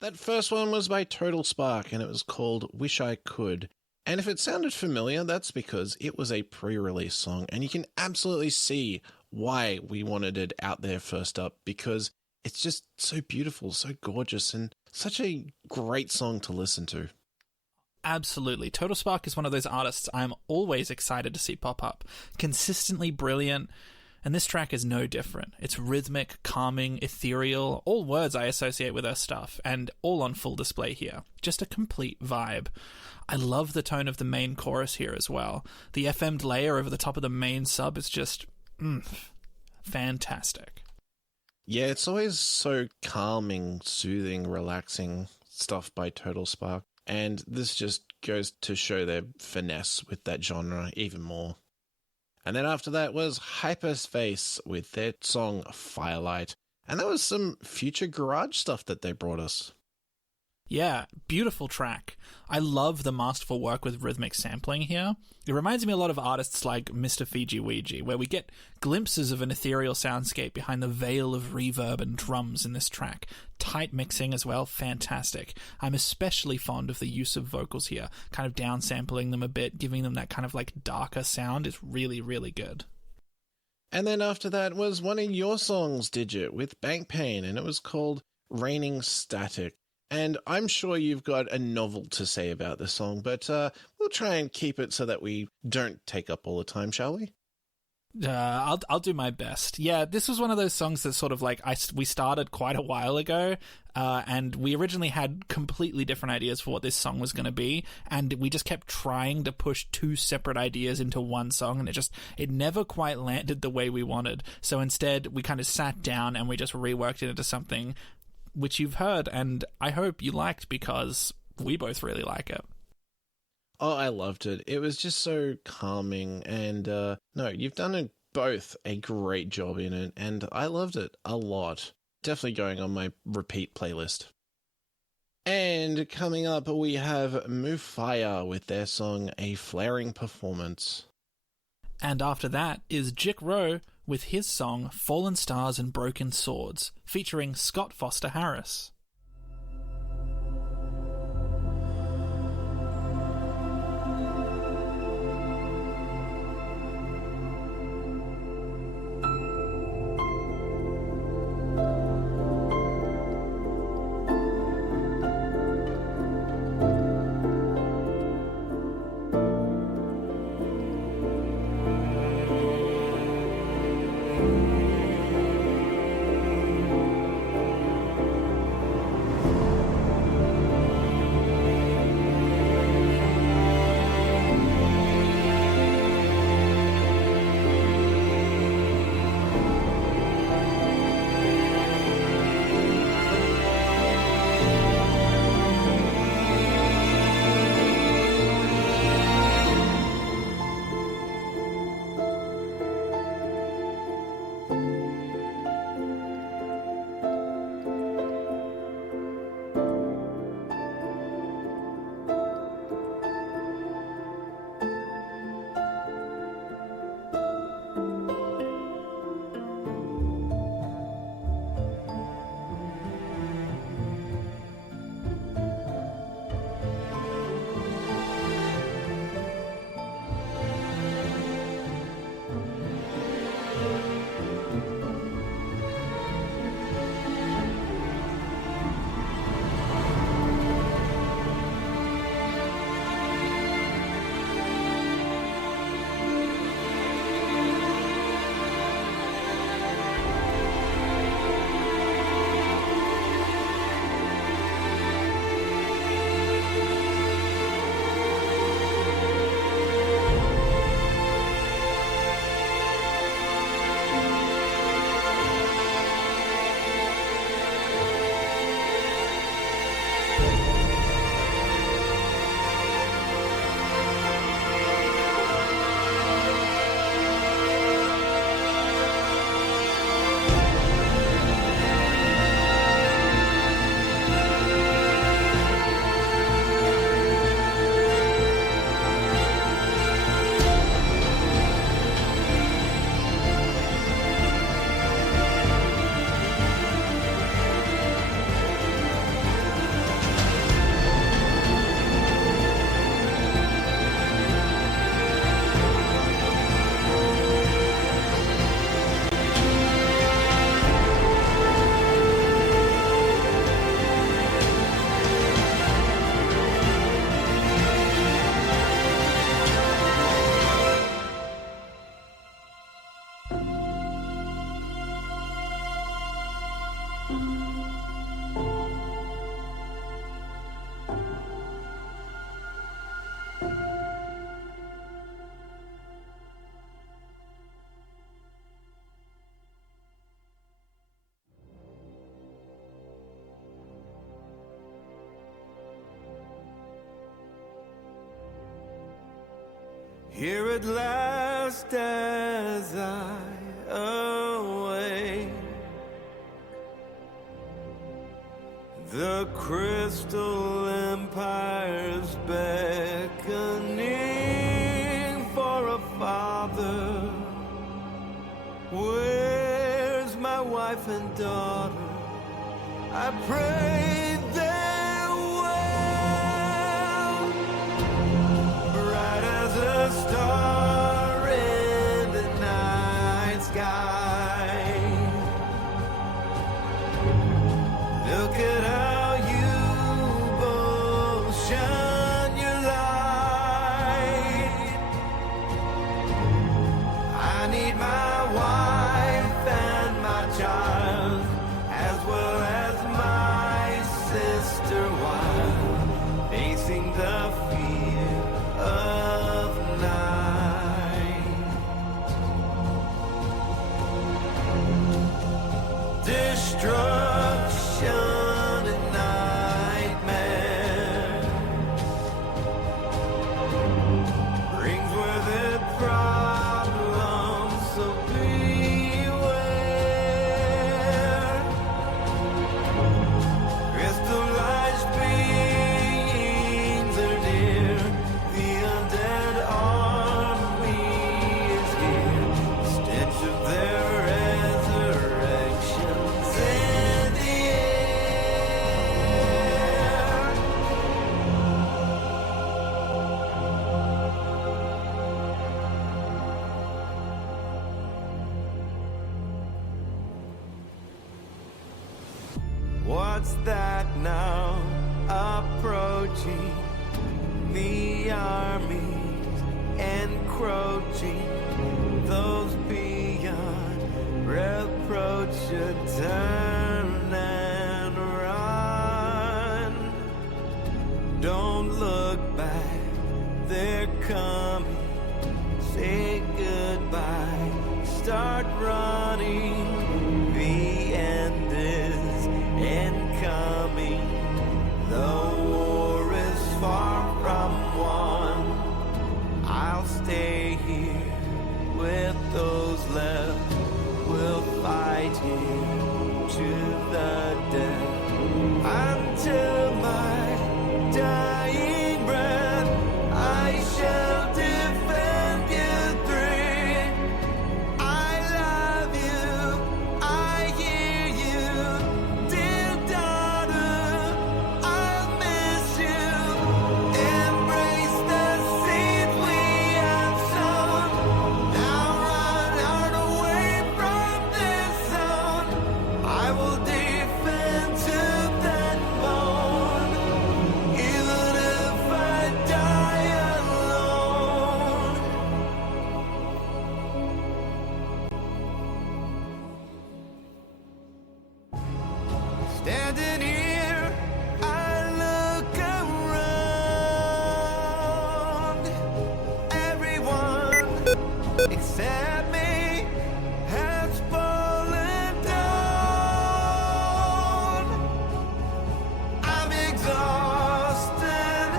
That first one was by Total Spark, and it was called Wish I Could. And if it sounded familiar, that's because it was a pre-release song, and you can absolutely see why we wanted it out there first up, because it's just so beautiful, so gorgeous, and such a great song to listen to. Absolutely. Total Spark is one of those artists I'm always excited to see pop up. Consistently brilliant, and this track is no different. It's rhythmic, calming, ethereal, all words I associate with her stuff, and all on full display here. Just a complete vibe. I love the tone of the main chorus here as well. The FM'd layer over the top of the main sub is just fantastic. Yeah, it's always so calming, soothing, relaxing stuff by Total Spark. And this just goes to show their finesse with that genre even more. And then after that was Hyperspace with their song Firelight. And that was some future garage stuff that they brought us. Yeah, beautiful track. I love the masterful work with rhythmic sampling here. It reminds me a lot of artists like Mr. Fiji Ouija, where we get glimpses of an ethereal soundscape behind the veil of reverb and drums in this track. Tight mixing as well, fantastic. I'm especially fond of the use of vocals here, kind of downsampling them a bit, giving them that kind of like darker sound is really, really good. And then after that was one of your songs, Digit, with Bank Pain, and it was called Raining Static. And I'm sure you've got a novel to say about this song, but we'll try and keep it so that we don't take up all the time, shall we? I'll do my best. Yeah, this was one of those songs that sort of like we started quite a while ago, and we originally had completely different ideas for what this song was going to be, and we just kept trying to push two separate ideas into one song, and it never quite landed the way we wanted. So instead, we kind of sat down and we just reworked it into something which you've heard, and I hope you liked because we both really like it. Oh, I loved it. It was just so calming, and no, you've done both a great job in it, and I loved it a lot. Definitely going on my repeat playlist. And coming up, we have Move Fire with their song A Flaring Performance. And after that is Jick Rowe with his song Fallen Stars and Broken Swords, featuring Scott Foster Harris. Here at last as I await the crystal empire's beckoning for a father. Where's my wife and daughter? I pray they're well. Bright as a star in the night sky. Look at how you both shine your light. I need my wife and my child, as well as my sister, while facing the fear of night. Destruction and nightmare brings with it problems, so beware. Crystallized beings are near. The undead army is here. The stench of their resurrections in the air. What's that now? Approaching the armies, encroaching. Those beyond reproach should turn and run. Don't look back, they're coming. Say goodbye, start running. The end is incoming. The war is far from won. I'll stay here with those left. We'll fight here to the death until my dying breath. I shall defend you three. I love you, I hear you, dear daughter, I'll miss you. Embrace the seeds we have sown. Now run hard away from this zone. I will defend tooth and bone, even if I die alone. Standing here, I look around. Everyone except me has fallen down. I'm exhausted,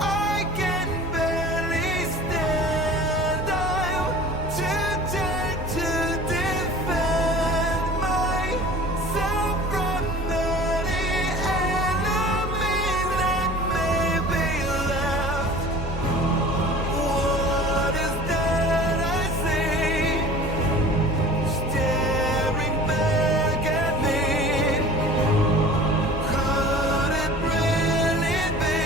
I can barely stand. I'm too dead to defend myself from any enemy that may be left. What is that I see staring back at me? Could it really be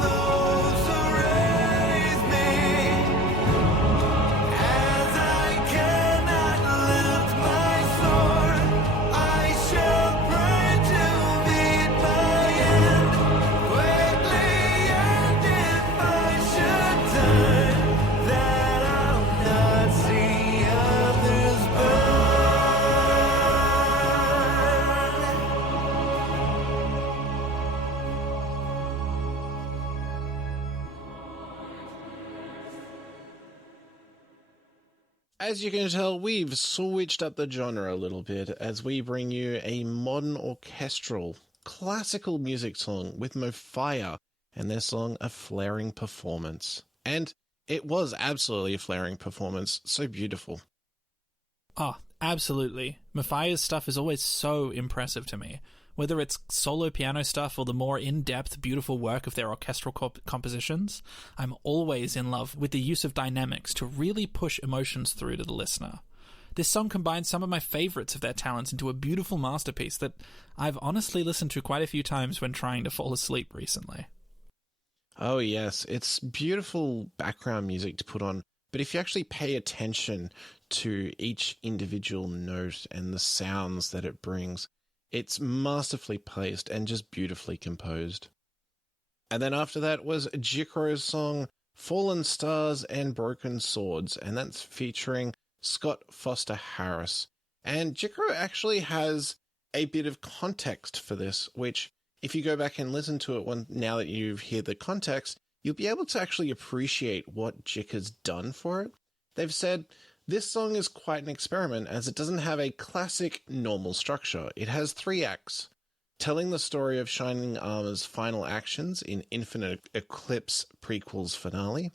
those who raised me? As I cannot lift my sword, I shall pray to meet my end quickly, and if I should turn, that I'll not see others burn. As you can tell, we've switched up the genre a little bit as we bring you a modern orchestral classical music song with Mofire and their song A Flaring Performance. And it was absolutely a flaring performance. So beautiful. Oh, absolutely. Mafia's stuff is always so impressive to me. Whether it's solo piano stuff or the more in-depth, beautiful work of their orchestral compositions, I'm always in love with the use of dynamics to really push emotions through to the listener. This song combines some of my favourites of their talents into a beautiful masterpiece that I've honestly listened to quite a few times when trying to fall asleep recently. Oh, yes. It's beautiful background music to put on, but if you actually pay attention to each individual note and the sounds that it brings, it's masterfully placed and just beautifully composed. And then after that was Jikro's song Fallen Stars and Broken Swords, and that's featuring Scott Foster Harris. And Jikro actually has a bit of context for this, which if you go back and listen to it now that you hear the context, you'll be able to actually appreciate what Jik has done for it. They've said, this song is quite an experiment as it doesn't have a classic normal structure. It has 3 acts, telling the story of Shining Armor's final actions in Infinite Eclipse prequel's finale.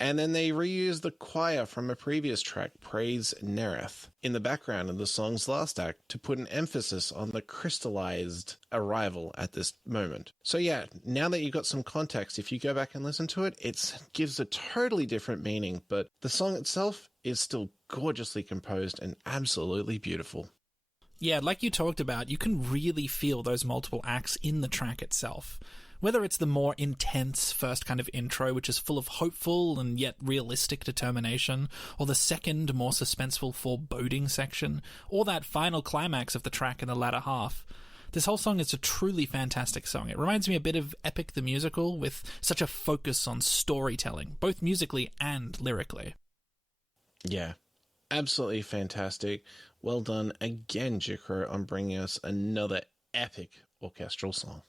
And then they reuse the choir from a previous track, Praise Nereth, in the background of the song's last act to put an emphasis on the crystallized arrival at this moment. So yeah, now that you've got some context, if you go back and listen to it, it gives a totally different meaning, but the song itself is still gorgeously composed and absolutely beautiful. Yeah, like you talked about, you can really feel those multiple acts in the track itself. Whether it's the more intense first kind of intro, which is full of hopeful and yet realistic determination, or the second, more suspenseful foreboding section, or that final climax of the track in the latter half. This whole song is a truly fantastic song. It reminds me a bit of Epic the Musical, with such a focus on storytelling, both musically and lyrically. Yeah, absolutely fantastic. Well done again, Jikro, on bringing us another epic orchestral song.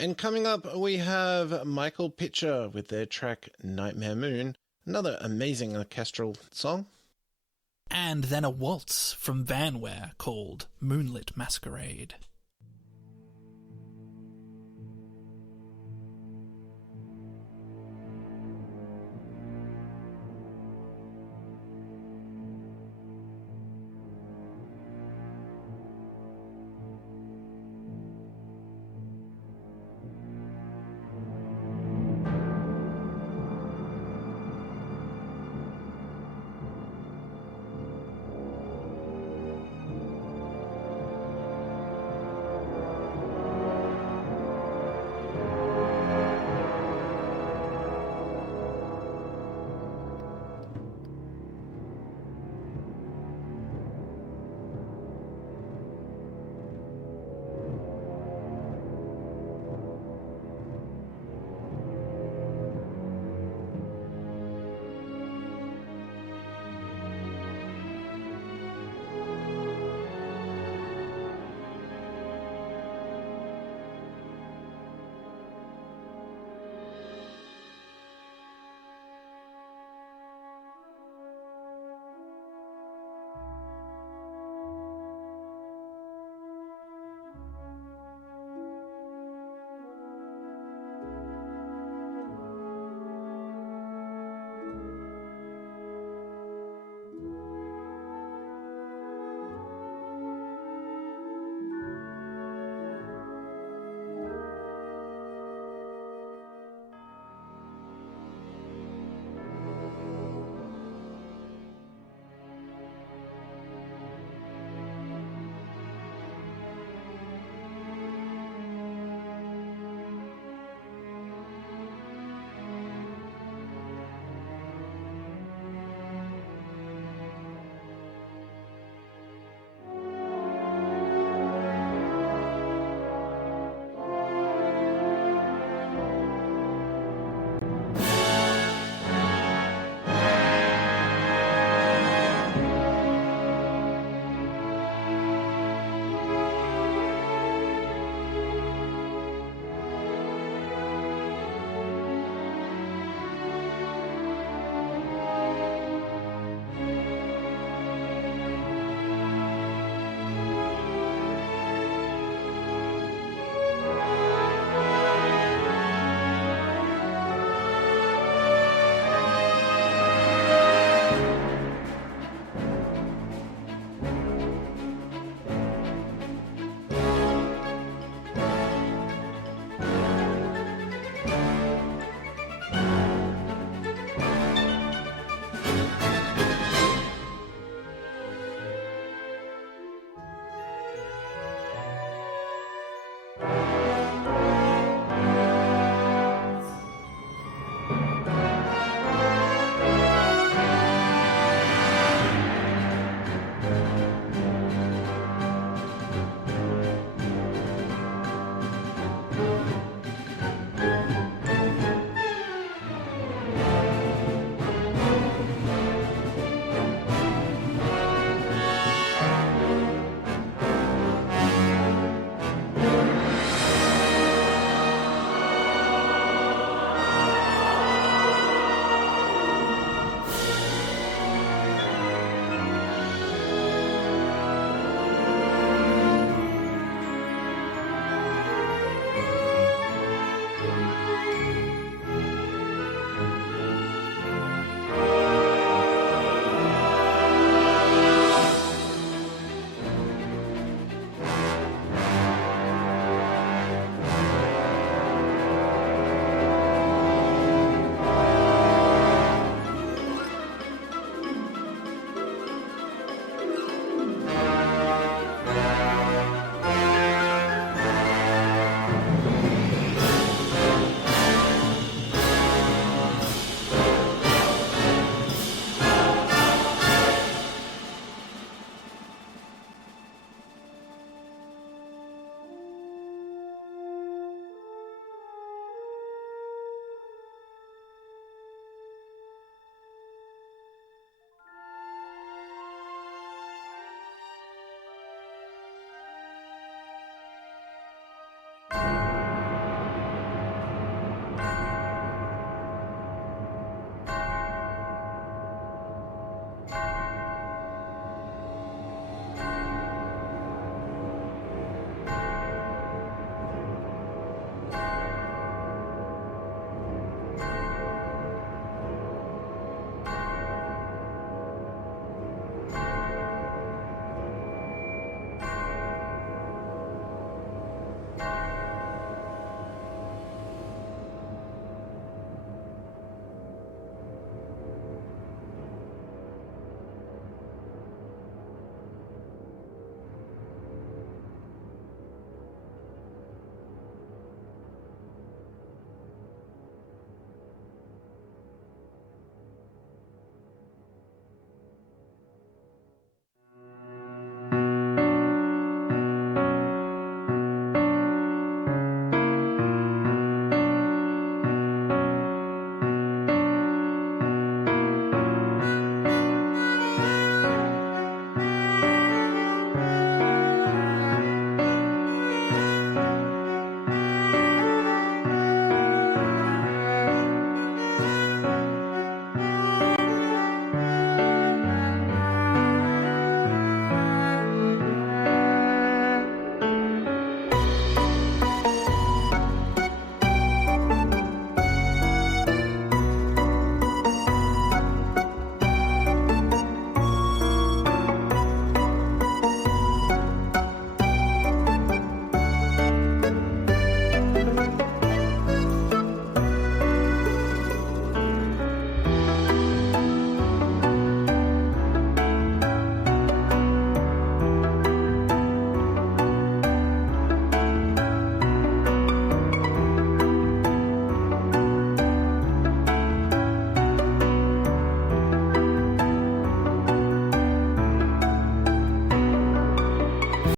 And coming up, we have Michael Pitcher with their track Nightmare Moon, another amazing orchestral song. And then a waltz from Vanware called Moonlit Masquerade.